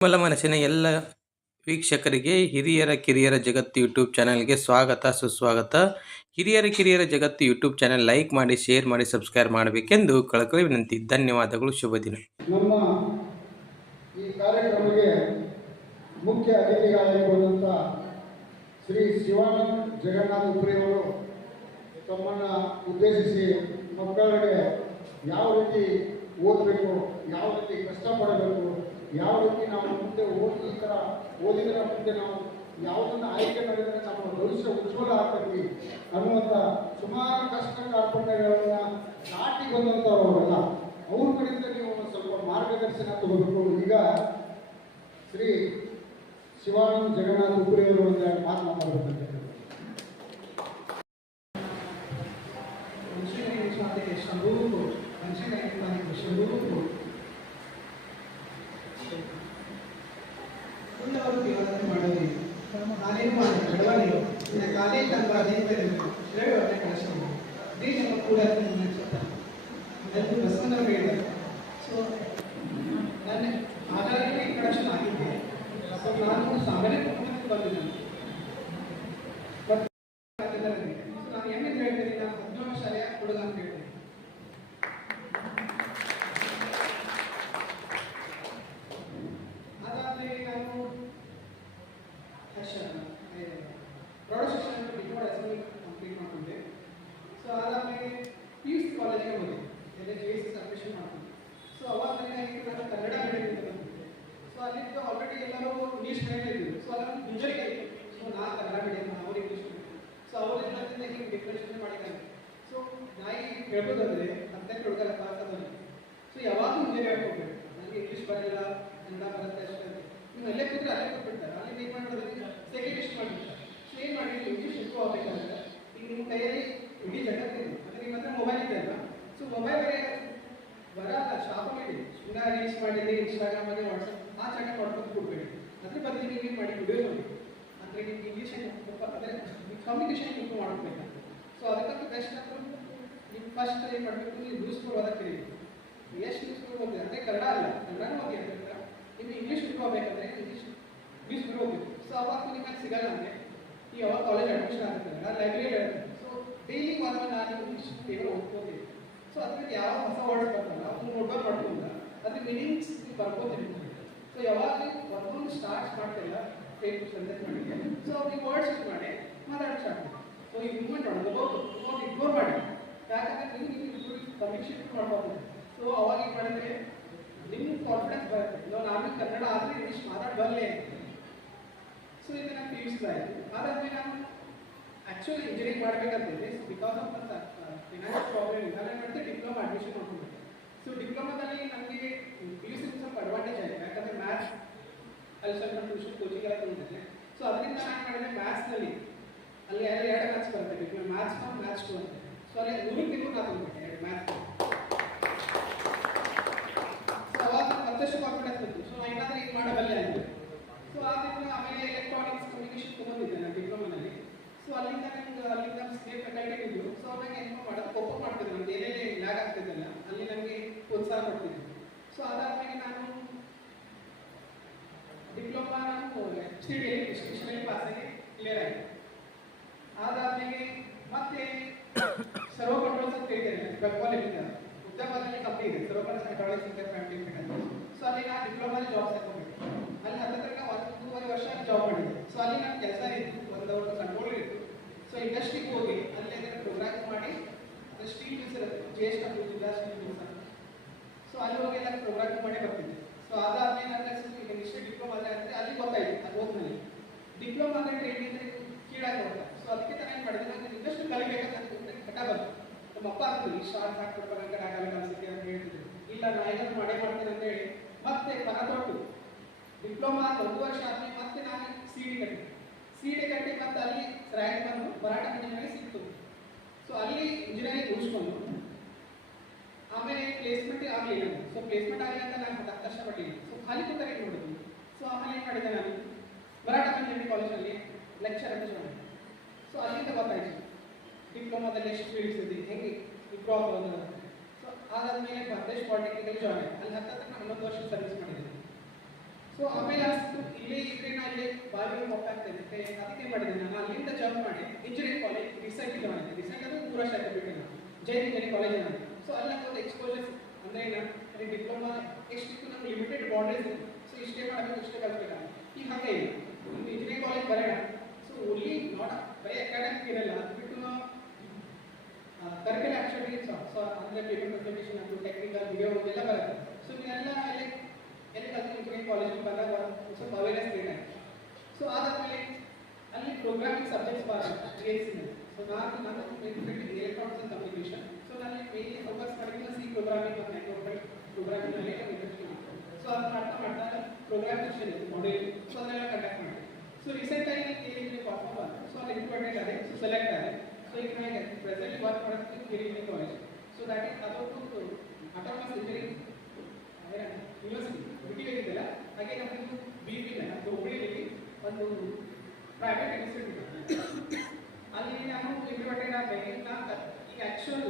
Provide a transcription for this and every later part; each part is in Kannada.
ನಿರ್ಮಲ ಮನಸ್ಸಿನ ಎಲ್ಲ ವೀಕ್ಷಕರಿಗೆ ಹಿರಿಯರ ಕಿರಿಯರ ಜಗತ್ತು ಯೂಟ್ಯೂಬ್ ಚಾನಲ್ಗೆ ಸ್ವಾಗತ, ಸುಸ್ವಾಗತ. ಹಿರಿಯರ ಕಿರಿಯರ ಜಗತ್ತು ಯೂಟ್ಯೂಬ್ ಚಾನಲ್ ಲೈಕ್ ಮಾಡಿ, ಶೇರ್ ಮಾಡಿ, ಸಬ್ಸ್ಕ್ರೈಬ್ ಮಾಡಬೇಕೆಂದು ಕಳಕಳಿ ವಿನಂತಿ. ಧನ್ಯವಾದಗಳು, ಶುಭ ದಿನ. ನಮ್ಮ ಈ ಕಾರ್ಯಕ್ರಮಕ್ಕೆ ಮುಖ್ಯ ಅತಿಥಿಗಳಾಗಿರುವಂಥ ಶ್ರೀ ಶಿವಾನಂದ್ ಜಗನ್ನಾಥ ಉಪ್ರಿಯವರು ತಮ್ಮನ್ನು ಉದ್ದೇಶಿಸಿ ಮಕ್ಕಳಿಗೆ ಯಾವ ರೀತಿ ಓದಬೇಕು, ಯಾವ ರೀತಿ ಕಷ್ಟಪಡಬೇಕು ಯಾವ ರೀತಿ ನಾವು ಮುಂದೆ ಓದಿ ಈ ಥರ ಓದಿದ್ರೆ ಮುಂದೆ ನಾವು ಯಾವುದನ್ನು ಆಯ್ಕೆ ಮಾಡಿದರೆ ನಮ್ಮ ಭವಿಷ್ಯ ಉಜ್ವಲ ಆಗ್ತೈತಿ ಅನ್ನುವಂಥ ಸುಮಾರು ಕಷ್ಟ ಕಾರ್ಪಣ್ಯಗಳನ್ನ ದಾಟಿ ಬಂದಂಥವ್ರು ಅವ್ರ ಕಡೆಯಿಂದ ನೀವು ಒಂದು ಸ್ವಲ್ಪ ಮಾರ್ಗದರ್ಶನ ತಗೋಬೇಕು. ಈಗ ಶ್ರೀ ಶಿವಾನಂದ ಜಗನ್ನಾಥ ಉಪ್ರಿಯವರು ಒಂದು ಮಾತನಾಡಬೇಕಂತ ಮೆಣಸಿನಕಾಯಿ ಸ್ವಾತಿಗೆ ಶಂಭೂಕು ಮೆಣಸಿನಕಾಯಿ ಸ್ವಾತಿಗೆ ಶಂಭೂಕು ಎಲ್ಲವರು ದೇವರನ್ನು ಮಾಡೋದು ನಾನೇನು ಮಾಡಿದೆ ಬೆಳವಣಿಗೆ ನನ್ನ ಕಾಲೇಜ್ ಅಂತ ಅದೇ ಶ್ರೇಯವ್ರನ್ನ ಕಳಿಸ್ತೀನಿ ದೇಶ ಕೂಡ ಅದು ಬಸವನ ಹೇಳಿದೆ ಸೊ ನನ್ನ ಆಧಾರಕ್ಕೆ ಇಂಟ್ರಡಕ್ಷನ್ ಆಗಿದ್ದೆ ಸೊ ನಾನು ಸಾಮಾನ್ಯ ಕುಟುಂಬಕ್ಕೆ ಬಂದಿದ್ದೇನೆ ಬಟ್ ನಾನು ಏನೇನು ಹೇಳ್ತೀನಿ ನಾನು ಹದಿನೇಳು ಶಾಲೆಯ ಹುಡುಗ ಅಂತ ಹೇಳ್ತೀನಿ ಅದಾದ್ಮೇಲೆ ನಾನು ಫ್ಯಾಷನ್ ಪ್ರೌಢಶಿಕ್ಷಣ ಡಿಪ್ಲೊಮಾ ಕಂಪ್ಲೀಟ್ ಮಾಡ್ಕೊಂಡೆ ಸೊ ಅದಾದ್ಮೇಲೆ ಪಿ ಯು ಕಾಲೇಜಿಗೆ ಹೋದೆ. ಎಲ್ಲ ಜಿ ಎಸ್ ಅಡ್ಮಿಷನ್ ಮಾಡ್ಕೊಂಡೆ ಸೊ ಅವಾಗ ಕನ್ನಡ ಸೊ ಅಲ್ಲಿಂದ ಆಲ್ರೆಡಿ ಎಲ್ಲರೂ ಇಂಗ್ಲೀಷ್ ಮೀಡಿಯಂ ಸೊ ಅದನ್ನು ಮುಂಜಾನೆ ಸೊ ನಾ ಕನ್ನಡ ಮೀಡಿಯಂ ಅವ್ರು ಇಂಗ್ಲೀಷ್ ಸೊ ಅವರೆಲ್ಲದಿಂದ ಹಿಂಗೆ ಡಿಫ್ರೆನ್ಷನ್ ಮಾಡಿದ್ದಾರೆ. ಸೊ ನಾ ಈಗ ಹೇಳ್ಬೋದಂದ್ರೆ ಹತ್ತನೇ ಹುಡುಗರ ಸೊ ಯಾವಾಗಲೂ ಮುಂಜಾನೆ ಹೋಗ್ಬೇಕು ನನಗೆ ಇಂಗ್ಲೀಷ್ ಬರಲ್ಲ ಕನ್ನಡ ಬರುತ್ತೆ ಅಷ್ಟೇ ನೀವು ಅಲ್ಲೇ ಕೂತ್ರೆ ಅಲ್ಲೇ ಕೊಟ್ಬಿಡ್ತಾರೆ ಅಲ್ಲಿ ಏನು ಮಾಡೋದು ಸೆಕೆಂಡ್ ಮಾಡಿಬಿಡ್ತಾರೆ ಏನು ಮಾಡಿ ಇಂಗ್ಲೀಷ್ ಶಿಫ್ಟ್ ಆಗಬೇಕಂದ್ರೆ ಈಗ ನಿಮ್ಮ ಕೈಯಲ್ಲಿ ಇಡೀ ಜಗತ್ತಿದೆ. ಮತ್ತೆ ನಿಮ್ಮ ಹತ್ರ ಮೊಬೈಲ್ ಇದೆ ಅಲ್ಲ ಸೊ ಮೊಬೈಲ್ ಬರಲ್ಲ ಶಾಪ್ ಮಾಡಿ ಸುಮ್ಮನೆ ರೀಲ್ಸ್ ಮಾಡಿದ್ರೆ ಇನ್ಸ್ಟಾಗ್ರಾಮ್ ಅಲ್ಲಿ ವಾಟ್ಸಪ್ ಆ ಚಾಟ ಮಾಡ್ಕೊಂಡು ಕೊಡ್ಬೇಡಿ ಅದ್ರ ಬದಲು ನೀವು ಏನು ಮಾಡಿ? ವಿಡಿಯೋ ನೋಡಿ. ಅಂದರೆ ನಿಮ್ಗೆ ಇಂಗ್ಲೀಷ್ ಅಂದರೆ ಕಮ್ಯುನಿಕೇಶನ್ ಇಂಪ್ರೂವ್ ಮಾಡಬೇಕು ಸೊ ಅದಕ್ಕಂತ ಬೆಸ್ಟ್ ಅಂತ ನೀವು ಫಸ್ಟ್ ಏನು ಮಾಡಬೇಕು? ನೀವು ಯೂಸ್ಫುಲ್ ಫುಲ್ ಓದಕ್ಕೆ ಕಲಿಬೇಕು ಎಷ್ಟು ಯೂಸ್ಫುಲ್ ಹೋಗಿದೆ ಅಂದರೆ ಕನ್ನಡ ಅಲ್ಲ. ಕನ್ನಡ ಓದಿ ಅಂತ ನಿಮ್ಗೆ ಇಂಗ್ಲೀಷ್ ಆಗಬೇಕಂದ್ರೆ ಇಂಗ್ಲೀಷ್ ನ್ಯೂಸ್ ಓದಬೇಕು ಸೊ ಅವಾಗ ನಿಮಗೆ ಸಿಗಲ್ಲ ಅಂದರೆ ಯಾವಾಗ ಕಾಲೇಜ್ ಅಡ್ಮಿಷನ್ ಆಗುತ್ತೆ ನಾನು ಲೈಬ್ರರಿ ಸೊ ಡೈಲಿ ಒಂದು ನಾನು ಇಂಗ್ಲೀಷ್ ಪೇಪರ್ ಓದ್ಕೋತೀನಿ. ಸೊ ಅದಕ್ಕೆ ಯಾವ ಹೊಸ ವರ್ಡ್ಸ್ ಬರ್ತಲ್ಲ ಅವ್ನು ನೋಡ್ಬೇಕು ಮಾಡ್ಕೊಂಡ ಅದ್ರ ಮೀನಿಂಗ್ಸ್ ಬರ್ಕೋತೀನಿ ಸೊ ಯಾವಾಗ ಒಂದೊಂದು ಸ್ಟಾರ್ಟ್ ಮಾಡ್ತಿಲ್ಲ ಫೇಸ್ಬುಕ್ ಸಂದೇಶ ಮಾಡಿ. ಸೊ ನೀವು ವರ್ಡ್ಸ್ ಯೂಸ್ ಮಾಡಿ ಮಾತಾಡೋಕೆ ಸ್ಟಾರ್ಟ್ ಮಾಡಿ. ಸೊ ಈ ಮೂವ್ಮೆಂಟ್ ಮಾಡೋದು ಹೋಗಿ ಇಗ್ನೋರ್ ಮಾಡಿ. ಯಾಕಂದ್ರೆ ನೀವು ಕಮ್ಯುನಿಕೇಷನ್ ಮಾಡ್ಬೋದು ಸೊ ಅವಾಗ ಏನು ಮಾಡಿದ್ರೆ ನಿಮ್ಮ ಕಾನ್ಫಿಡೆನ್ಸ್ ಬರುತ್ತೆ. ನಾವು ನಾನು ಕನ್ನಡ ಆದರೆ ಇಂಗ್ಲೀಷ್ ಮಾತಾಡಬಲ್ಲೆ ಸೊ ಇದನ್ನು ನಾನು ಪಿ ಯು ಆಯಿತು ಅದಾದ್ಮೇಲೆ ನಾನು ಆ್ಯಕ್ಚುಲಿ ಇಂಜಿನಿಯರಿಂಗ್ ಮಾಡಬೇಕಂತಿದ್ದೆ ಬಿಕಾಸ್ ಆಫ್ ಫಿನಾನ್ಷಿಯಲ್ ಪ್ರಾಬ್ಲಮ್ ಇಲ್ಲ ನಾನು ಮಾಡಿದೆ ಡಿಪ್ಲೊಮಾ ಅಡ್ಮಿಷನ್ ಮಾಡ್ಕೊಂಡೆ ಸೊ ಡಿಪ್ಲೊಮಾದಲ್ಲಿ ನಮಗೆ ಪಿ ಯು ಸಿ ಸ್ವಲ್ಪ ಅಡ್ವಾಂಟೇಜ್ ಆಯಿತು. ಯಾಕಂದರೆ ಮ್ಯಾಥ್ಸ್ ಅಲ್ಲಿ ಸ್ವಲ್ಪ ಟ್ಯೂಷನ್ ಕೋಚಿಂಗ್ ಎಲ್ಲ ತೊಗೊಂಡಿದ್ದೆ. ಸೊ ಅದರಿಂದ ನಾನು ಮಾಡಿದೆ ಮ್ಯಾಥ್ಸ್ನಲ್ಲಿ ಅಲ್ಲಿ ಎರಡು ಎರಡು ಮ್ಯಾಥ್ಸ್ ಬರುತ್ತೆ. Diploma maths one maths two ಅಂತ. ಸೊ ಅಲ್ಲಿ ನೂರು ನಾನು ತೊಗೊಂಡ್ಬಿಟ್ಟೆ ಎರಡು ಮ್ಯಾಥ್ಸ್ ಸೊ ಅವಾಗ ಮತ್ತಷ್ಟು ಕಾನ್ಫಿಡೆನ್ಸ್ ಬಂತು. ಸೊ ನಾನು ಏನಾದರೂ ಇದು ಮಾಡಬಲ್ಲೆ ಅಂತ ಸೊ ಆದ್ದರಿಂದ ಆಮೇಲೆ ಎಲೆಕ್ಟ್ರಾನಿಕ್ಸ್ ಕಮ್ಯುನಿಕೇಶನ್ ತೊಗೊಂಡಿದ್ದೆ ನಾನು ಡಿಪ್ಲೊಮಾನಲ್ಲಿ ಸೊ ಅಲ್ಲಿಂದ ನಂಗೆ, ಅಲ್ಲಿಂದ ಸ್ಟೇಟ್ ಫೆಕಲ್ಟಿ ಇದ್ರು ಸೊ ಅವಾಗ ಏನು ಮಾಡೋದು ಕೋಪ ಮಾಡ್ತಿದ್ರು. ನಮ್ಗೆ ಏನೇ ಲ್ಯಾಗ್ ಆಗ್ತಿದ್ದಲ್ಲ, ಅಲ್ಲಿ ನನಗೆ ಪ್ರೋತ್ಸಾಹ ಕೊಡ್ತಿದ್ದೆ ಸೊ ಅದಾದ್ಮೇಲೆ ನಾನು ಡಿಪ್ಲೊಮಾ ನಾನು ಸಿ ಡಿ ಎಲೆಕ್ಟ್ರಿಷಿಯನ್ ಪಾಸ್ ಆಗಿ ಕ್ಲಿಯರ್ ಆಯಿತು. ಅದಾದ್ಮೇಲೆ ಮತ್ತೆ ಸರ್ವ ಕಂಟ್ರೋಲ್ಸ್ ಅಂತ ಹೇಳಿದ್ದೇನೆ ಬೆಂಗಾಲಿಂದ ಉದ್ಯಮದಲ್ಲಿ ಕಂಪ್ನಿ ಇದೆ ಸರ್ವ ಕಂಟ್ರೋಲ್ಸ್ ಹೈಡ್ರಾಲಿಕ್ಸ್ ಇಂದ ಫ್ಯಾಮಿಲಿ ಸೊ ಅಲ್ಲಿ ನಾನು ಡಿಪ್ಲೊಮಾಲಿ ಜಾಬ್ ತಗೊಂಡಿದ್ದೆ ಅಲ್ಲಿ ಹತ್ರ ತನಕ ಒಂದೂವರೆ ವರ್ಷ ಜಾಬ್ ಮಾಡಿದ್ದೆ ಸೊ ಅಲ್ಲಿ ನನ್ನ ಕೆಲಸ ಇತ್ತು ಒಂದು ಒಂದು ಕಂಟ್ರೋಲ್ ಇತ್ತು ಸೊ ಇಂಡಸ್ಟ್ರಿಗೆ ಹೋಗಿ ಅಲ್ಲಿ ಅದನ್ನು ಪ್ರೋಗ್ರಾಮ್ ಮಾಡಿ ಮಿಲ್ಸ್ ಇರುತ್ತೆ ಜ್ಯೇಷ್ಠ ಮಿಲ್ಸ್ ಅಂತ ಸೊ ಅಲ್ಲಿ ಹೋಗಿ ಎಲ್ಲ ಪ್ರೋಗ್ರಾಮ್ ಮಾಡೇ ಬರ್ತಿದ್ದೆ. ಸೊ ಅದಾದ್ಮೇಲೆ ನನ್ನ ಈಗ ಇಷ್ಟೇ ಡಿಪ್ಲೊಮಾ ಅಂದರೆ ಅಲ್ಲಿ ಗೊತ್ತಾಯ್ತು, ಅದು ಹೋದ್ಮೇಲೆ. ಡಿಪ್ಲೊಮಾ ಅಂದರೆ ಟ್ರೈನಿಂಗ್ ಅಂದರೆ ಕೀಳಾಗಿ ಹೋಗ್ತಾ. ಸೊ ಅದಕ್ಕೆ ನಾನು ಏನು ಮಾಡಿದೆ? ನಾನು ಇನ್ನಷ್ಟು ಕಲಿಬೇಕಂತ ಕಟ ಬಂತು ನಮ್ಮ ಅಪ್ಪ ಅಂದ್ರು, ಈ ಶಾರ್ಟ್ ಹಾಕ್ಬಿಡ್ಬೇಕಂತ ಆಗಲ್ಲ ಅನ್ಸುತ್ತೆ ಅಂತ ಹೇಳ್ತಿದ್ರು. ಇಲ್ಲ ನಾನು ಏನಾದ್ರು ಮಾಡೇ ಮಾಡ್ತೇನೆ ಅಂತ ಹೇಳಿ. ಮತ್ತೆ ಮನ ಡಿಪ್ಲೊಮಾ ಒಂದು ವರ್ಷ ಆದ್ಮೇಲೆ ಮತ್ತೆ ನಾನು ಸಿ ಡಿ ಕಟ್ಟಿ ಸಿ ಡಿ ಕಟ್ಟಿ ಮತ್ತೆ ಅಲ್ಲಿ ರ್ಯಾಂಕ್ ಬಂದು ಮರಾಠ ಇಂಜಿನಿಯರಿಂಗ್ ಸಿಕ್ತು. ಸೊ ಅಲ್ಲಿ ಇಂಜಿನಿಯರಿಂಗ್ ಮುಗಿಸ್ಕೊಂಡು ಆಮೇಲೆ ಪ್ಲೇಸ್ಮೆಂಟ್ ಆಗಲಿಲ್ಲ ಸೊ ಪ್ಲೇಸ್ಮೆಂಟ್ ಆಗಲಿಲ್ಲ ಅಂತ ನಾನು ಹತ್ತು ಕಷ್ಟಪಟ್ಟಿಲ್ಲ ಸೊ ಖಾಲಿ ಕೂತಾಗ ಏನು ಸೊ ಆಮೇಲೆ ಏನು ಮಾಡಿದೆ ನಾನು ಮರಾಠ ಇಂಜಿನಿಯರಿಂಗ್ ಕಾಲೇಜಲ್ಲಿ ಲೆಕ್ಚರ್ ಅಂತ ಮಾಡಿದೆ ಸೊ ಅಲ್ಲಿಂದ ಗೊತ್ತಾಯ್ತು ಡಿಪ್ಲೊಮಾದಲ್ಲಿ ಎಷ್ಟು ಫೀಲ್ಡ್ಸ್ ಇದೆ ಹೆಂಗೆ ಇಂಪ್ರೂವ್ ಆಗೋದು ಸೊ ಅದಾದಮೇಲೆ ಭದ್ರೇಶ್ ಪಾಲಿಟೆಕ್ನಿಕಲ್ಲಿ ಜಾಯ್ನ್ ಅಲ್ಲಿ ಹತ್ತತ್ರ ಹನ್ನೊಂದು ವರ್ಷ ಸರ್ವಿಸ್ ಮಾಡಿದ್ದೀನಿ ಸೊ ಆಮೇಲೆ ಅಷ್ಟು ಇಲ್ಲೇ ಇದ್ರೆ ನಾ ಇಲ್ಲೇ ಬಾಗಿಲು ಹೋಗ್ತಾ ಇದ್ದೆ ಅದಕ್ಕೆ ಮಾಡಿದೆ ನಾನು. ಅಲ್ಲಿಂದ ಜಾಬ್ ಮಾಡಿ ಇಂಜಿನಿಯರಿಂಗ್ ಕಾಲೇಜ್ ರಿಸೆಂಟ್ ಇದೆ ಮಾಡಿದ್ದೆ ಅಂದ್ರೆ ಮೂರು ವರ್ಷ ಆಯ್ತು ಬಿಟ್ಟು ನಾನು. ಜೈನ್ ಇಂಜಿನಿಯರಿಂಗ್ ಕಾಲೇಜ್ ಮಾಡಿದೆ ಸೊ ಅಲ್ಲಿ ಒಂದು ಎಕ್ಸ್ಪೋಜರ್ ಅಂದ್ರೆ ಏನು? ಡಿಪ್ಲೊಮಾ ಎಷ್ಟು ನಮ್ಮ ಲಿಮಿಟೆಡ್ ಬಾಂಡೇಜ್ ಸೊ ಇಷ್ಟೇ ಮಾಡಬೇಕು, ಇಷ್ಟೇ ಕಲಿಸ್ಬೇಕು ಈಗ ಹಾಗೆ ಇಲ್ಲ. ನಿಮ್ದು ಇಂಜಿನಿಯರಿಂಗ್ ಕಾಲೇಜ್ ಬರೋಣ. So only not by academic ಇರಲ್ಲ. ಅದು ಬಿಟ್ಟು ನಾವು ಕರಿಕಲ್ ಆಕ್ಟಿವಿಟೀಸ್ ಸೊ ಅಂದರೆ ಪೇಪರ್ ಪ್ರೆಸೆಂಟೇಷನ್ ಅದು ಟೆಕ್ನಿಕಲ್ ವಿಡಿಯೋ ಎಲ್ಲ ಬರುತ್ತೆ. ಸೊ ಇದೆಲ್ಲ ಎಲ್ಲಿ ಎಲ್ಲಿ ಕಲ್ತು ಇಂಜಿನಿಯರಿಂಗ್ ಕಾಲೇಜಿಗೆ ಬಂದಾಗ ಸ್ವಲ್ಪ ಅವೇರ್ನೆಸ್ ಕ್ರಿಯೇಟ್ ಆಯಿತು ಸೊ ಅದಾದಮೇಲೆ ಅಲ್ಲಿ ಪ್ರೋಗ್ರಾಮಿಂಗ್ ಸಬ್ಜೆಕ್ಟ್ಸ್ ಬರುತ್ತೆ ಟಿ ಎಸ್ ಸೊ ನಾನು ನಾನು ಎಲೆಕ್ಟ್ರಾನಿಕ್ಸ್ ಅಂಡ್ ಕಮ್ಯುನಿಕೇಷನ್ ಸೊ ನಾನು ಮೇನ್ಲಿ ಫೋಕಸ್ ಮಾಡಿದ್ದು ಸಿ ಪ್ರೋಗ್ರಾಮಿಂಗ್ ಮತ್ತು ನೆಟ್ವರ್ಕ್ ಪ್ರೋಗ್ರಾಮಿಂಗ್ ಅಲ್ಲಿ ಇಂಟ್ರೆಸ್ಟ್ ಸೊ ಅದನ್ನ ಮಾಡ್ತಾ ಮಾಡ್ತಾ ಪ್ರೋಗ್ರಾಮ್ ಸೆಕ್ಷನ್ ಇದೆ ಮಾಡೆಲ್ ಸೊ ಅದನ್ನೆಲ್ಲ ಕಂಡಕ್ಟ್ ಮಾಡಿ ಸೊ ರೀಸೆಂಟ್ ಆಗಿ ಕೇಳಿದ್ರೆ ಪರ್ಫಾರ್ಮ್ ಬಂತು ಸೊ ಅಲ್ಲಿ ಇಂಪಾರ್ಟೆಂಟ್ ಆಗಿದೆ ಸೊ ಸೆಲೆಕ್ಟ್ ಆಗಿದೆ ಸೊ ಈಗ ನನಗೆ ಪ್ರೆಸೆಂಟ್ ವರ್ಕ್ ಮಾಡೋದು ಕೇಳಿದ್ರೆ ಕಾಲೇಜ್ ಸೊ ದಟ್ ಇಸ್ ಅದೊಂದು ಅಟಾನಮಸ್ ಇಂಜಿನಿಯರಿಂಗ್ ಯೂನಿವರ್ಸಿಟಿ ಬಿಟಿ ಆಗಿದ್ದಲ್ಲ ಹಾಗೆ ನಮ್ಮದು ಬಿ ಬಿ ನಮ್ಮದು ಹುಬ್ಬಳ್ಳಿಯಲ್ಲಿ ಒಂದು ಪ್ರೈವೇಟ್ ಇನ್ಸ್ಟಿಟ್ಯೂಟ್ ಅಲ್ಲಿ ನಾನು ಇಂಪಾರ್ಟೆಂಟ್ ಆಗಬೇಕು ನಾನು ಈಗ ಆ್ಯಕ್ಚುಯಲ್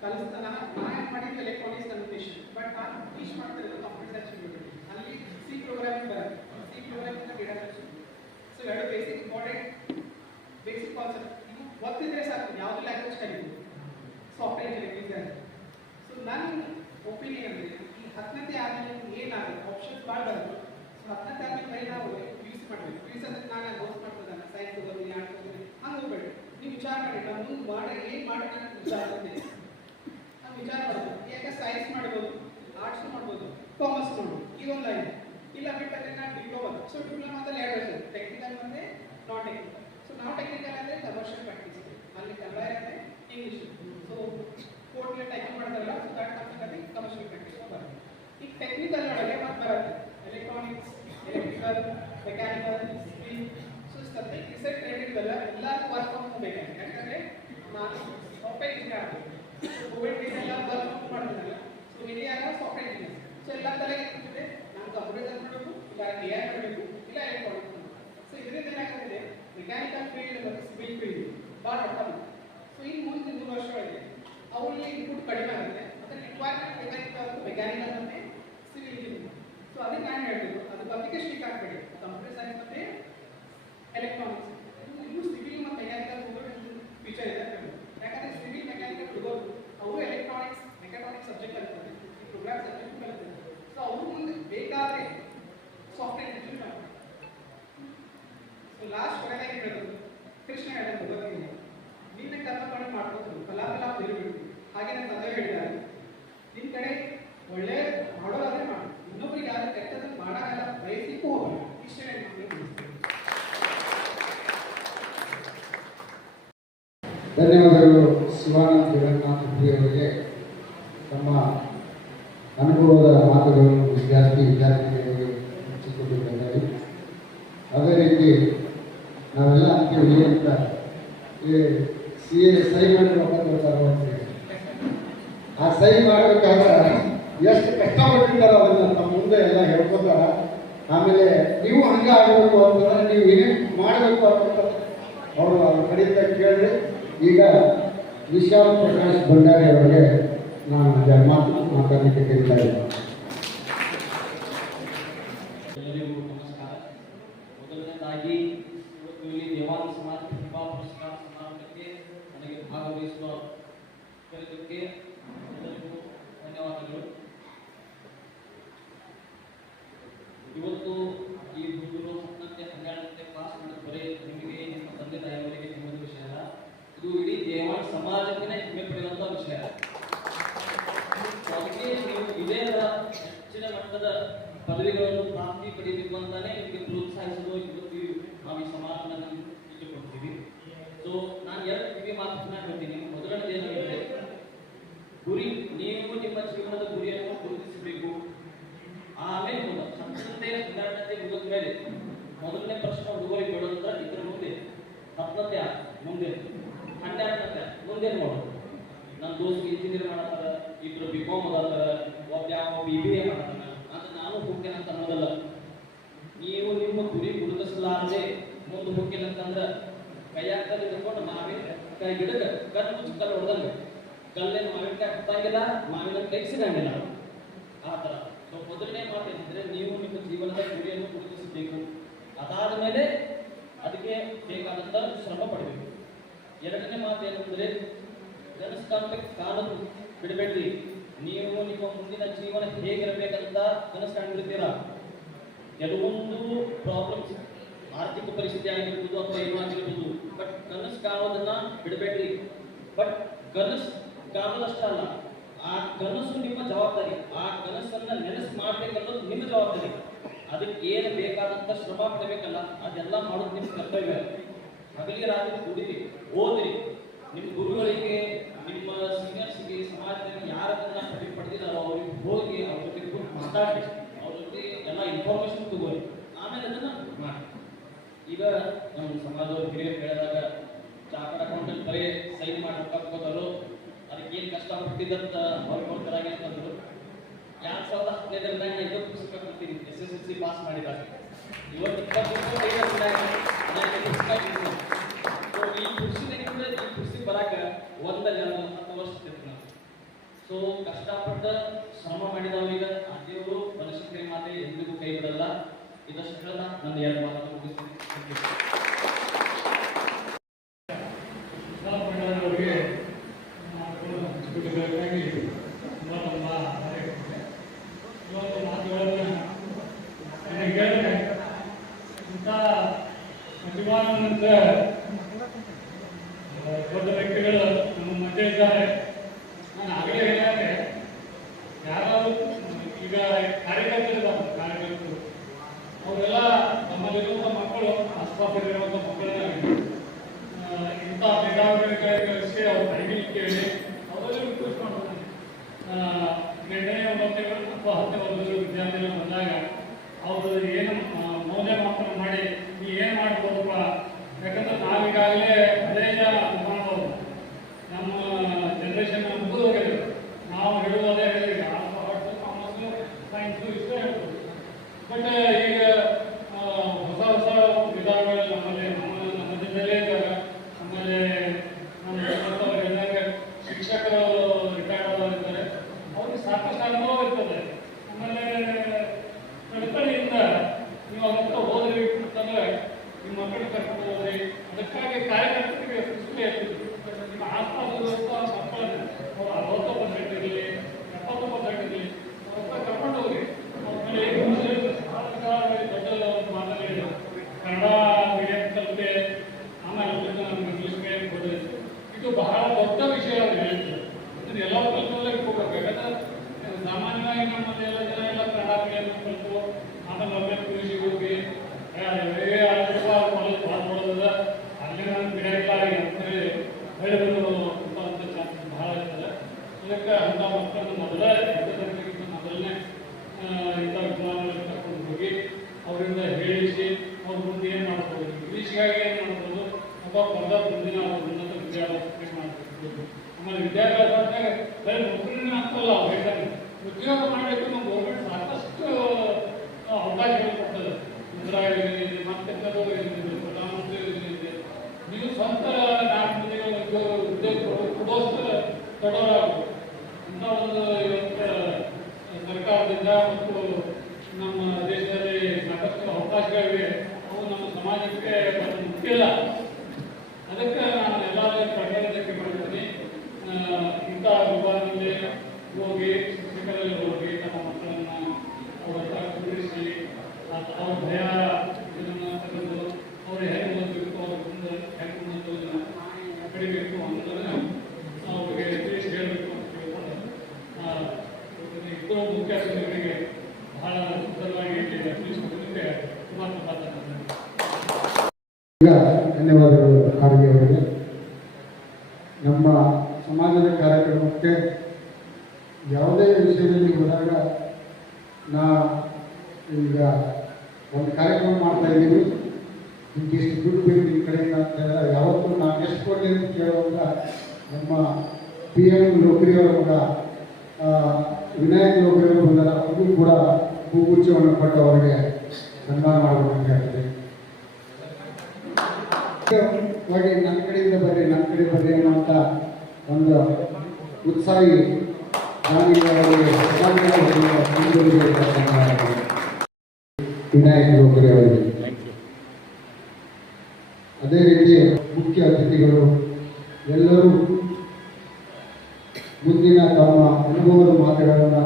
ಕಲಿಸ್ತಾನ ನಾನು ಮಾಡಿದ್ದು ಎಲೆಕ್ಟ್ರಾನಿಕ್ಸ್ ಕಮ್ಯುನಿಕೇಶನ್ ಬಟ್ ನಾನು ಟೀಚ್ ಮಾಡ್ತಿರೋದು ಕಂಪ್ಯೂಟರ್ ಸೈನ್ಸ್ ಯೂನಿವರ್ಸಿಟಿ ಅಲ್ಲಿ ಸಿ ಪ್ರೋಗ್ರಾಮಿಂಗ್ ಬರುತ್ತೆ C programming data science so ಎರಡು ಬೇಸಿಕ್ ಇಂಪಾರ್ಟೆಂಟ್ ಬೇಸಿಕ್ ಕಾನ್ಸೆಪ್ಟ್ ನೀವು ಗೊತ್ತಿದ್ರೆ ಸಾಕು ಯಾವುದು ಲ್ಯಾಂಗ್ವೇಜ್ ಕಲಿಬೋದು ಸಾಫ್ಟ್ವೇರ್ ಇಂಜಿನಿಯರಿಂಗ್ ಸೊ ನನ್ನ ಒಪಿನಿಯನ್ ಅಂದರೆ ಈ ಹತ್ತನೇ ಆದ್ಮೇಲೆ ಏನಾಗುತ್ತೆ ಆಪ್ಷನ್ಸ್ ಭಾಳ ಬರುತ್ತೆ ಸೊ ಹತ್ತನೇ ಆದ್ಮೇಲೆ ಬರೀ ನಾವು ಯೂಸ್ ಮಾಡಬೇಕು ಯೂಸ್ ಅಂದ್ರೆ ನಾನು ನೋಟ್ ಮಾಡ್ತಿದ್ದಾನೆ ಸೈನ್ಸ್ ಓದೋದು ಆರ್ಟ್ಸ್ ಓದೋದು ಹಂಗೆ ಹೋಗ್ಬೇಡಿ ನೀವು ವಿಚಾರ ಮಾಡಿ ನಾವು ಮುಂದೆ ಮಾಡಿ ಏನು ಮಾಡಬೇಕು ವಿಚಾರ ನಾವು ವಿಚಾರ ಮಾಡ್ಬೋದು ಯಾಕೆ ಸೈನ್ಸ್ ಮಾಡ್ಬೋದು? ಆರ್ಟ್ಸ್ ಮಾಡ್ಬೋದು ಕಾಮರ್ಸ್ ಮಾಡ್ಬೋದು ಇದೊಂದು ಲೈನ್ ಇಲ್ಲ, ಬಿಟ್ಟರೆ ನಾನು ಡಿಪ್ಲೊಮಾ ಸೊ ಡಿಪ್ಲೊಮಾದಲ್ಲಿ ಎರಡು ವರ್ಷ. ಟೆಕ್ನಿಕಲ್ ಮತ್ತೆ non technical so non technical ಅಂದರೆ ಕಮರ್ಷಿಯಲ್ ಪ್ರಾಕ್ಟೀಸ್ ಅಲ್ಲಿ ಕನ್ನಡ ಇಂಗ್ಲಿಷ್ ಇಂಗ್ಲೀಷ್ ಸೊ ಕೋರ್ಟ್ಗೆ ಟೈಪ್ ಮಾಡ್ತಾರಲ್ಲ ಸೊ ದಟ್ ಕಮರ್ಷಿಯಲ್ ಪ್ರಾಕ್ಟೀಸ್ ಬರುತ್ತೆ. ಈಗ ಟೆಕ್ನಿಕಲ್ ಒಳಗೆ ಮತ್ತೆ ಬರುತ್ತೆ. Electronics electrical mechanical civil so ಸದ್ಯಕ್ಕೆ ರಿಸೆಟ್ ರಿಲೇಟೆಡ್ ಎಲ್ಲ ಎಲ್ಲರಿಗೂ ವರ್ಕ್ ಫ್ರಮ್ ಹೋಮ್ ಬೇಕಾಗಿದೆ ಯಾಕಂದರೆ ನಾನು ಸಾಫ್ಟ್ವೇರ್ ಇಂಜಿನಿಯರ್ ಆಗಬೇಕು ಕೋವಿಡ್ ಎಲ್ಲ ವರ್ಕ್ ಫ್ರಮ್ ಮಾಡ್ತಿದ್ದಲ್ಲ ಸೊ ಇಂಡಿಯಾಗ ಸಾಫ್ಟ್ವೇರ್ ಇಂಜಿನಿಯರ್ ಸೊ ಎಲ್ಲ ತಲೆಗೆ ಏನಿದೆ ನಾನು ಕಂಪ್ಯೂಟರ್ ಮಾಡಬೇಕು ಇಲ್ಲ ಡಿ ಐ ಮಾಡಬೇಕು ಇಲ್ಲ ಎಲೆಕ್ಟ್ರಾನಿಕ್ಸ್ ಸೊ ಇದರಿಂದ ಏನಾಗ್ತದೆ ಮೆಕ್ಯಾನಿಕಲ್ ಫೀಲ್ಡ್ ಮತ್ತು ಸಿವಿಲ್ ಫೀಲ್ಡ್ ಭಾಳ ಅರ್ಥ ಸೊ ಈ ಮುಂದೆ ಮೂರು ವರ್ಷಗಳಿಗೆ ಅವರಲ್ಲಿ ಇನ್ಪುಟ್ ಕಡಿಮೆ ಆಗುತ್ತೆ ಮತ್ತು ರಿಕ್ವೈರ್ಮೆಂಟ್ ಬೇಕಾಗಿತ್ತು ಮೆಕ್ಯಾನಿಕಲ್ ಮತ್ತು ಸಿವಿಲ್ ಇಂಜಿನಿಯರ್ ಸೊ ಅದಕ್ಕೆ ನಾನು ಹೇಳ್ತಿದ್ದು ಅದಕ್ಕೆ ಅಪ್ಲಿಕೇಶನ್ ಸ್ಟಿಕ್ ಹಾಕ್ಬೇಡಿ ಕಂಪ್ಯೂಟರ್ ಸೈನ್ಸ್ ಮತ್ತು ಎಲೆಕ್ಟ್ರಾನಿಕ್ಸ್ ಇನ್ನು ಸಿವಿಲ್ ಮತ್ತು ಮೆಕ್ಯಾನಿಕಲ್ ಫ್ಯೂಚರ್ ಇದೆ ಯಾಕಂದರೆ ಸಿವಿಲ್ ಮೆಕ್ಯಾನಿಕಲ್ ಹುಡುಗರು ಅವರು ಎಲೆಕ್ಟ್ರಾನಿಕ್ಸ್ ಮೆಕ್ಯಾಟ್ರಾನಿಕ್ಸ್ ಸಬ್ಜೆಕ್ಟ್ ಕಲಿತಾರೆ ಈ ಪ್ರೋಗ್ರಾಮ್ ಸಬ್ಜೆಕ್ಟ್ ಕಲಿತಾರೆ ಸೊ ಅವ್ರು ಮುಂದೆ ಬೇಕಾದರೆ ಸಾಫ್ಟ್ವೇರ್ ಇಂಜಿನಿಯರ್ ಮಾಡ್ತಾರೆ ಸೊ ಲಾಸ್ಟ್ ಕೊನೆಗೆ ಹೇಳೋದು ಕೃಷ್ಣ ಹೇಳೋದು ಭಗವದ್ಗೀತೆ. ನಿನ್ನ ಕರ್ಮಗಳನ್ನು ಮಾಡ್ಕೊಂಡು ಫಲಾಫಲ ತಿರುಗಿಬಿಡು ಹಾಗೆ ನನ್ನ ತಂದೆ ಹೇಳಿದ್ದಾರೆ. ನಿನ್ನ ಕಡೆ ಒಳ್ಳೆ ಮಾಡೋದಾದ್ರೆ ಮಾಡು. ಇನ್ನೊಬ್ಬರಿಗೆ ಯಾರು ಕೆಟ್ಟದ್ದು ಮಾಡೋಲ್ಲ ಬಯಸಿಕ್ಕೂ ಹೋಗಲ್ಲ. ಇಷ್ಟೇ ಧನ್ಯವಾದಗಳು. ಶಿವಾನಂದ ಜಗನ್ನಾಥ ಅವರಿಗೆ ತಮ್ಮ ಅನುಭವದ ಮಾತುಗಳನ್ನು ವಿದ್ಯಾರ್ಥಿ ವಿದ್ಯಾರ್ಥಿಗಳಿಗೆ ಹಂಚಿಕೊಂಡಿದ್ದಾರೆ. ಅದೇ ರೀತಿ ನಾವೆಲ್ಲ ಅಂತೀವಿ ಅಂತ. ಈ ಸಿ ಎ ಸಹಿ ಮಾಡಿರೋ ಅಂತೇಳಿ ಆ ಸಹಿ ಮಾಡಬೇಕಾದ್ರೆ ಎಷ್ಟು ಕಷ್ಟಪಟ್ಟಿದ್ದಾರೋ ಅದನ್ನು ತಮ್ಮ ಮುಂದೆ ಎಲ್ಲ ಹೇಳ್ಕೊತಾರ. ಆಮೇಲೆ ನೀವು ಹಂಗೆ ಆಗಬೇಕು ಅಂತಂದ್ರೆ ನೀವು ಏನೇನು ಮಾಡಬೇಕು ಅಂತ ಅವರು ಅವ್ರ ಕಡೆಯಿಂದ ಕೇಳಿ ಈಗ ವಿಶಾಲ್ ಪ್ರಕಾಶ್ ಭಂಡಾರಿ ಅವರಿಗೆ ನಾನು ಮಾತು ಮಾತಾಡಲಿಕ್ಕೆ ಕರೀತಾ ಇದ್ದೀನಿ. ಎಲ್ಲರಿಗೂ ನಮಸ್ಕಾರ. ಮೊದಲನೇದಾಗಿ ಇವತ್ತು ಇಲ್ಲಿ ದೇವಾನ ಸಮಾಜ ಪ್ರತಿಭಾ ಪುರಸ್ಕಾರ ಸಮಾರಂಭಕ್ಕೆ ನನಗೆ ಭಾಗವಹಿಸುವ ಕರೆದಕ್ಕೆ ಎಲ್ಲರಿಗೂ ಧನ್ಯವಾದಗಳು ಇವತ್ತು ಈ ಹುಡುಗರು ಹತ್ತನೇ ಹನ್ನೆರಡನೇ ಕ್ಲಾಸ್ ಮಾಡಿದ ಬರೀ ನಿಮಗೆ ನಿಮ್ಮ ತಂದೆ ತಾಯಿಯವರಿಗೆ ನಿಮ್ಮದು ವಿಷಯ ಅಲ್ಲ ಇದು ಇಡೀ ದೇವಾನ ಸಮಾಜಕ್ಕೆ ಹೆಮ್ಮೆ ಪಡೆಯುವಂಥ ವಿಷಯ ಸೊ ಅದಕ್ಕೆ ನೀವು ಇದೇ ಥರ ಹೆಚ್ಚಿನ ಮಟ್ಟದ ಪದವಿಗಳನ್ನು ಪ್ರಾಪ್ತಿ ಪಡೆಯಬೇಕು ಅಂತಾನೆ ನಿಮಗೆ ಪ್ರೋತ್ಸಾಹಿಸಲು ಇವತ್ತು ನಾವು ಈ ಸಮಾರಂಭದಲ್ಲಿ ಇಟ್ಟುಕೊಳ್ತೀವಿ ಸೊ ನಾನು ಎರಡು ಕಿವಿ ಮಾತನ್ನ ಹೇಳ್ತೀನಿ. ಮೊದಲನೇದು ಏನು ಗುರಿ, ನೀವು ನಿಮ್ಮ ಜೀವನದ ಗುರಿಯನ್ನು ಗುರುತಿಸಬೇಕು. ಆಮೇಲೆ ಹತ್ತನೇ ಹನ್ನೆರಡನೇ ಮುಗಿದ ಮೇಲೆ ಮೊದಲನೇ ಪ್ರಶ್ನೆ ಹುಡುಗರಿಗೆ ಬಿಡೋದ್ರ ಇದ್ರ ಮುಂದೆ ಹತ್ತನೇ ಮುಂದೆ. ಹನ್ನೆರಡನೇ ಮುಂದೆ ನೋಡೋದು ನನ್ನ ದೋಸ್ತಿ ಇಂಜಿನಿಯರ್ ಮಾಡತ್ತಾರ, ಇಬ್ರು ಬಿ ಕಾಮ್ ಅದಾರ ಒಬ್ಬ ಯಾವ ಬಿ ಬಿ ಎ ಮಾಡತ್ತಾನ ಅಂತ ನಾನು ಹೋಗ್ತೇನೆ ಅಂತ ಅನ್ನೋದಲ್ಲ. ನೀವು ನಿಮ್ಮ ಗುರಿ ಗುರುತಿಸಲಾರದೆ ಮುಂದೆ ಹೋಗ್ತೇನೆ ಅಂತಂದ್ರೆ ಕೈಯಾಗ ಕಲ್ಲು ತಗೊಂಡು ಮಾವಿನ ಕೈ ಗಿಡಕ್ಕೆ ಕಲ್ಲು ಮುಚ್ಚಿ ಕಲ್ಲು ಹೊಡೆದಂಗೆ ಕಲ್ಲೇನು ಮಾವಿನಕಾಯಿ ಹತ್ತಂಗಿಲ್ಲ ಮಾವಿನ ಕೈ ಸಿಗಂಗಿಲ್ಲ ಆ ಥರ. ಸೊ ಮೊದಲನೇ ಮಾತು ಏನಂದ್ರೆ, ನೀವು ನಿಮ್ಮ ಜೀವನದ ಗುರಿಯನ್ನು ಗುರುತಿಸಬೇಕು. ಅದಾದ ಮೇಲೆ ಅದಕ್ಕೆ ಬೇಕಾದಂತ ಶ್ರಮ ಪಡಬೇಕು. ಎರಡನೇ ಮಾತು ಏನಂದ್ರೆ ಕನಸ್ಕಾಂಬಕ್ಕೆ ಕಾಲದ್ದು ಬಿಡಬೇಡ್ರಿ ನೀವು ನಿಮ್ಮ ಮುಂದಿನ ಜೀವನ ಹೇಗಿರಬೇಕಂತ ಕನಸು ಕಂಡಿರ್ತೀರಾ ಕೆಲವೊಂದು ಪ್ರಾಬ್ಲಮ್ಸ್ ಆರ್ಥಿಕ ಪರಿಸ್ಥಿತಿ ಆಗಿರ್ಬೋದು ಅಥವಾ ಏನೋ ಆಗಿರ್ಬೋದು. ಬಟ್ ಕನಸು ಕಾಣೋದನ್ನ ಬಿಡಬೇಡ್ರಿ. ಬಟ್ ಕನಸು ಕಾಣೋದಷ್ಟೇ ಅಲ್ಲ. ಆ ಕನಸು ನಿಮ್ಮ ಜವಾಬ್ದಾರಿ. ಆ ಕನಸನ್ನ ನೆನಸು ಮಾಡ್ಬೇಕನ್ನೋದು ನಿಮ್ಮ ಜವಾಬ್ದಾರಿ. ಅದಕ್ಕೆ ಏನು ಬೇಕಾದಂತ ಶ್ರಮ ಪಡಬೇಕಲ್ಲ, ಅದೆಲ್ಲ ಮಾಡೋದು ನಿಮ್ಮ ಕರ್ತವ್ಯ. ಹಗಲಿ ರಾತ್ರಿ ದುಡಿರಿ ಓದಿರಿ. ನಿಮ್ಮ ಗುರುಗಳಿಗೆ, ನಿಮ್ಮ ಸೀನಿಯರ್ಸ್ಗೆ ಸಮಾಜದಲ್ಲಿ ಯಾರನ್ನ ಕಡಿಮೆ ಪಡೆದಿದ್ದಾರೋ ಅವ್ರಿಗೆ ಹೋಗಿ ಅವ್ರ ಜೊತೆ ಮಾತಾಡಿ ಅವ್ರ ಜೊತೆ ಎಲ್ಲ ಇನ್ಫಾರ್ಮೇಶನ್ ತಗೋರಿ. ಆಮೇಲೆ ಅದನ್ನ ಈಗ ನಮ್ಮ ಸಮಾಜದವ್ರು ಹಿರಿಯರು ಹೇಳಿದಾಗ ಚಾರ್ಟರ್ಡ್ ಅಕೌಂಟೆಂಟ್ ಬರೀ ಸೈನ್ ಮಾಡಿ ರೊಕ್ಕ ಅದಕ್ಕೆ ಏನು ಕಷ್ಟ ಪಟ್ಟಿದ್ದಂತ ಕೊಡ್ತಾರಾಗೆ ಅಂತಂದ್ರು. ಎರಡು ಸಾವಿರದ ಹದಿನೈದರಿಂದ ನಾನು ಇದು ಪುಸ್ತಕ ಕೊಡ್ತೀನಿ, S S L C pass ಮಾಡಿದಾಗ. ಇವತ್ತು ಇಪ್ಪತ್ತು ಈ ಕೃಷಿನಿಂದ ಈ ಬರಾಕ ಒಂದಲ್ಲ ಹತ್ತು ವರ್ಷ ಸೊ ಕಷ್ಟಪಟ್ಟ ಶ್ರಮ ಮಾಡಿದವರಿಗೆ ಆ ದೇವರು ಕೈ ಮಾತೆ ಎಂದಿಗೂ ಕೈ ಬಿಡಲ್ಲ. ಇದಷ್ಟು ನನ್ನ ಎರಡು ಮಾತನ್ನು ಮುಗಿಸ್ತೀನಿ. Amém. ಅಥವಾ ಹತ್ತನೇ ವರ್ಗದ ವಿದ್ಯಾರ್ಥಿಗಳು ಬಂದಾಗ ಅವರು ಏನು ಆ, ಮೌಲ್ಯಮಾಪನ ಮಾಡಿ ನೀ ಏನು ಮಾಡ್ಬೋದಪ್ಪ ಯಾಕಂದ್ರೆ ನಾವೀಗಾಗಲೇ ಹದಿನೈದು ಜನ ಮಾಡ್ಬೋದು ನಮ್ಮ ಜನ್ರೇಷನ್ ಮುಗಿದು ನಾವು ಹೇಳುವುದೇ ಹೇಳಿದ್ರೆ ಆರ್ಟ್ಸ್ ಕಾಮರ್ಸು ಸೈನ್ಸು ಇಷ್ಟೇ ಹೇಳ್ಬೋದು ಬಟ್ ಈಗ ಆ, ಹೊಸ ಹೊಸ ವಿಧಾನಗಳು ನಮ್ಮಲ್ಲಿ ನಮ್ಮ ನಮ್ಮ ಜೊತೆಲೇ ಇದ್ದಾರೆ ಆಮೇಲೆ ನಮ್ಮ ನಮ್ಮಂಥವ್ರು ಹೇಳಿದಾಗ ಶಿಕ್ಷಕರು ರಿಟೈರ್ಡ್ ಆದವರಿದ್ದಾರೆ ಅವ್ರಿಗೆ ಸಾಕಷ್ಟು ಅನುಭವ ಇರ್ತದೆ ಆಮೇಲೆ ಕಳಕಳಿಯಿಂದ ನೀವು ಅದಕ್ಕೆ ಹೋದ್ರಿ ಅಂತಂದ್ರೆ ನಿಮ್ಮ ಮಕ್ಕಳಿಗೆ ಕರ್ಕೊಂಡು ಹೋದ್ರಿ ಅದಕ್ಕಾಗಿ ಕಾರ್ಯಕರ್ತರಿಗೆ ಖುಷಿ ಆಗ್ತದೆ ನಿಮ್ಮ ಆಸ್ಪಾದಲ್ಲಿರುವಂಥ ಮಕ್ಕಳನ್ನ ಅವ್ರು ಅರವತ್ತು ಪರ್ಸೆಂಟ್ ಇರಲಿ ಎಪ್ಪತ್ತು ಪರ್ಸೆಂಟ್ ಇರಲಿ ಅವ್ರ ಕರ್ಕೊಂಡು ಹೋಗ್ರಿ ಆಮೇಲೆ ಈಗ ಮುಂದೆ ದೊಡ್ಡ ಮಾತನಾಡಿ ಕನ್ನಡ ಮೀಡಿಯಂ ಕಲಿತೆ ಆಮೇಲೆ ಅಲ್ಲಿಂದ ನಮ್ಗೆ ಇಂಗ್ಲೀಷ್ ಮೀಡಿಯಂ ಹೋದ್ರೆ ಇದು ಬಹಳ ದೊಡ್ಡ ವಿಷಯ ಅವ್ರು ಹೇಳ್ತಾರೆ ಇದನ್ನ ಎಲ್ಲ ಕಲ್ತಲ್ಲೇ ಹೋಗ್ಬೇಕು ಯಾಕಂದ್ರೆ ಸಾಮಾನ್ಯವಾಗಿ ನಮ್ಮಲ್ಲಿ ಎಲ್ಲ ಜನ ಎಲ್ಲ ಕನ್ನಡ ಮೀಡಿಯಂ ಕಲಿತು ಆಮೇಲೆ ಒಮ್ಮೆ ಇಂಗ್ಲೀಷಿಗೆ ಹೋಗಿ ಕಾಲೇಜ್ ಭಾಳ ನೋಡೋದ ಅಲ್ಲಿ ನಾನು ಬಿಡಂಗಿಲ್ಲ ಅಂತ ಹೇಳಿ ಹೇಳಿದ್ರು ಅಂತ ಚಾನ್ಸಸ್ ಬಹಳ ಇರ್ತದೆ ಅದಕ್ಕೆ ಅಂಥ ಮಕ್ಕಳನ್ನು ಮೊದಲ ತರಗತಿಗಿಂತ ಮೊದಲನೇ ಆ, ಇಂಥ ವಿದ್ವಾಂಸರಲ್ಲಿ ಕರ್ಕೊಂಡು ಹೋಗಿ ಅವರಿಂದ ಹೇಳಿಸಿ ಅವ್ರ ಮುಂದೆ ಏನು ಮಾಡ್ಬೋದು ಇಂಗ್ಲೀಷ್ಗಾಗಿ ಏನು ಮಾಡ್ಬೋದು ಅಥವಾ ಪದ ಮುಂದಿನ ಅವ್ರ ಉನ್ನತ ವಿದ್ಯಾಭ್ಯಾಸಕ್ಕೆ ಮಾಡಬೇಕು ಆಮೇಲೆ ವಿದ್ಯಾಭ್ಯಾಸ ಅಂದಾಗ ಬರೀ ನೌಕರಿನೇ ಆಗ್ತಲ್ಲ ಅವ್ರು ಹೇಳ್ತಾರೆ ಉದ್ಯೋಗ ಮಾಡಬೇಕು ನಮ್ಮ ಗೌರ್ಮೆಂಟ್ ಸಾಕಷ್ಟು ಆ, ಅವಕಾಶಗಳು ಕೊಡ್ತದೆ ಮುದ್ರಾ ಯೋಜನೆ ಇದೆ ಇದೆ ಪ್ರಧಾನಮಂತ್ರಿ ಯೋಜನೆ ಇದೆ ಸ್ವಂತ ನಾಲ್ಕು ಉದ್ಯೋಗ ಉದ್ಯೋಗ ಕೊಡೋ- ಕೊಡೋಷ್ಟು ದೊಡ್ಡವರಾಗಬೇಕು ಇಂಥ ಒಂದು ಇವತ್ತು ಸರ್ಕಾರದಿಂದ ಮತ್ತು ನಮ್ಮ ದೇಶದಲ್ಲಿ ಸಾಕಷ್ಟು ಅವಕಾಶಗಳಿವೆ. ಅವು ನಮ್ಮ ಸಮಾಜಕ್ಕೆ ಮುಖ್ಯ ಇಲ್ಲ ಅದಕ್ಕೆ ನಾನು ಎಲ್ಲರ ಪ್ರಕರಣಕ್ಕೆ ಮಾಡ್ತೀನಿ. ಇಂಥ ವಿಭಾಗದಲ್ಲಿ ಹೋಗಿ, ಶಿಕ್ಷಕರಲ್ಲಿ ಹೋಗಿ ನಮ್ಮ ಮಕ್ಕಳನ್ನ ಅವರ ಕೂರಿಸಿ ಅವ್ರ ಭಯ ಇದನ್ನು ತಗೊಂಡು ಅವ್ರು ಹೆಂಗೆ ಹೆಂಗೆ ಕಡಿಬೇಕು ಅನ್ನೋದನ್ನ ಅವ್ರಿಗೆ ತಿಳಿಸಿ ಹೇಳಬೇಕು ಅಂತ ತಿಳ್ಕೊಂಡು ಇಬ್ಬರು ಮುಖ್ಯ ಅತಿಥಿಗಳಿಗೆ ಬಹಳ ಸುಂದರವಾಗಿ ತಿಳಿಸಿಕೊಡೋದಕ್ಕೆ ತುಂಬ ತುಂಬ ಧನ್ಯವಾದಗಳು ಈಗ ಧನ್ಯವಾದಗಳು ಖಾರ್ಗೆ ಅವರಿಗೆ ನಮ್ಮ ಸಮಾಜದ ಕಾರ್ಯಕ್ರಮಕ್ಕೆ ಯಾವುದೇ ವಿಷಯದಲ್ಲಿ ಹೋದಾಗ ನಾ ಈಗ ಒಂದು ಕಾರ್ಯಕ್ರಮ ಮಾಡ್ತಾ ಇದ್ದೀವಿ ನಿಮ್ಗೆ ಎಷ್ಟು ದುಡ್ಡು ಬೇಕು ಈ ಕಡೆಯಿಂದ ಅಂತ ಹೇಳಿದಾಗ ಯಾವತ್ತೂ ನಾನು ಎಷ್ಟು ಕೊಟ್ಟೆ ಅಂತ ಕೇಳುವಾಗ ನಮ್ಮ ಪಿ ಎಂ ನೌಕರಿಯವರು ಕೂಡ ವಿನಾಯಕ ನೌಕರಿಯವರು ಬಂದಾಗ ಅವ್ರಿಗೂ ಕೂಡ ಹೂಗುಚ್ಛವನ್ನು ಕೊಟ್ಟು ಅವರಿಗೆ ಸನ್ಮಾನ ಮಾಡಬೇಕಾಗ್ತದೆ ಹೋಗಿ ನನ್ನ ಕಡೆಯಿಂದ ಬರ್ರಿ ನನ್ನ ಕಡೆ ಬರ್ರಿ ಅನ್ನುವಂಥ ಒಂದು ಉತ್ಸಾಹಿ ವಿನಾಯಕ ಗೋಖಲೆ ಅವರಿಗೆ. ಅದೇ ರೀತಿ ಮುಖ್ಯ ಅತಿಥಿಗಳು ಎಲ್ಲರೂ ಮುಂದಿನ ತಮ್ಮ ಅನುಭವದ ಮಾತುಗಳನ್ನು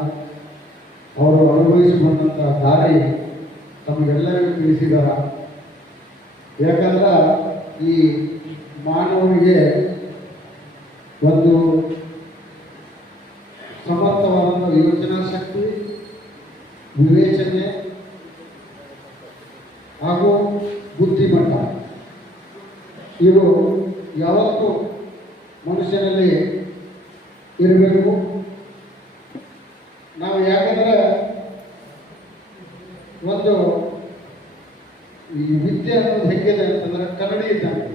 ಅವರು ಅನುಭವಿಸಿಕೊಂಡಂಥ ದಾರಿ ತಮಗೆಲ್ಲರಿಗೂ ತಿಳಿಸಿದಾರ. ಯಾಕಂದ್ರೆ ಈ ಮಾನವನಿಗೆ ಒಂದು ಸಮರ್ಥವಾದ ಯೋಚನಾ ಶಕ್ತಿ, ವಿವೇಚನೆ ಹಾಗೂ ಬುದ್ಧಿಮಟ್ಟ ಇವು ಯಾವತ್ತೂ ಮನುಷ್ಯನಲ್ಲಿ ಇರಬೇಕು. ನಾವು ಯಾಕಂದ್ರೆ ಒಂದು ಈ ವಿದ್ಯೆ ಅನ್ನೋದು ಹೆಂಗಿದೆ ಅಂತಂದ್ರೆ ಕನ್ನಡಿ ಇದ್ದಂಗೆ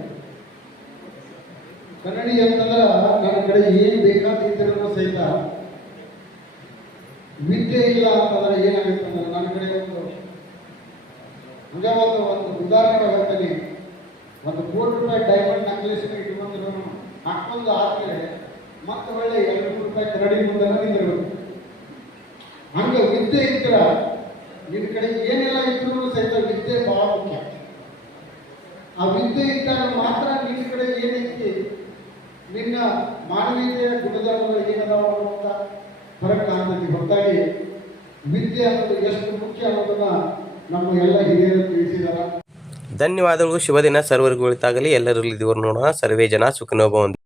ಕನ್ನಡಿ ಅಂತಂದ್ರೆ ನನ್ನ ಕಡೆ ಏನು ಬೇಕಾದಿದ್ರೂ ಸಹಿತ ವಿದ್ಯೆ ಇಲ್ಲ ಅಂತಂದ್ರೆ ಏನಾಗುತ್ತೆ ಅಂದ್ರೆ ನನ್ನ ಕಡೆ ಒಂದು ಹಂಗೆ ಒಂದು ಒಂದು ಉದಾಹರಣೆ ಒಂದು ಕೋಟಿ ರೂಪಾಯಿ ಡೈಮಂಡ್ ನಕ್ಲೇಸ್ನ ಇಟ್ಕೊಂಡ್ರು ಹಾಕೊಂಡು ಆದ್ಮೇಲೆ ಮತ್ತೆ ಒಳ್ಳೆ ಎರಡು ನೂರು ರೂಪಾಯಿ ಕರಡಿ ಮುಂದೆ ನಿಂದಿರ್ಬೇಕು ಹಂಗ ವಿದ್ಯೆ ಇದ್ರ ನಿನ್ನ ಕಡೆ ಏನೆಲ್ಲ ಇದ್ರು ಸಹಿತ ವಿದ್ಯೆ ಬಹಳ ಮುಖ್ಯ. ಆ ವಿದ್ಯೆ ಇದ್ದಾಗ ಮಾತ್ರ ನಿನ್ನ ಕಡೆ ಏನೈತಿ ನಿನ್ನ ಮಾನವೀಯತೆಯ ಗುಣಧರ್ಮಗಳು ಏನದಾವ ಅಂತ ಹೊರಗೆ ಕಾಣ್ತೈತಿ ಹೊರತಾಗಿ ವಿದ್ಯೆ ಅನ್ನೋದು ಎಷ್ಟು ಮುಖ್ಯ ಅನ್ನೋದನ್ನ ನಮ್ಮ ಎಲ್ಲ ಹಿರಿಯರು ತಿಳಿಸಿದಾರ. ಧನ್ಯವಾದಗಳು. ಶುಭ ದಿನ ಸರ್ವರಿಗೂ ಒಳಿತಾಗಲಿ ಎಲ್ಲರಲ್ಲಿ ದೇವರು ನೋಡೋಣ. ಸರ್ವೇ ಜನ ಸುಖನೋಭವಂತು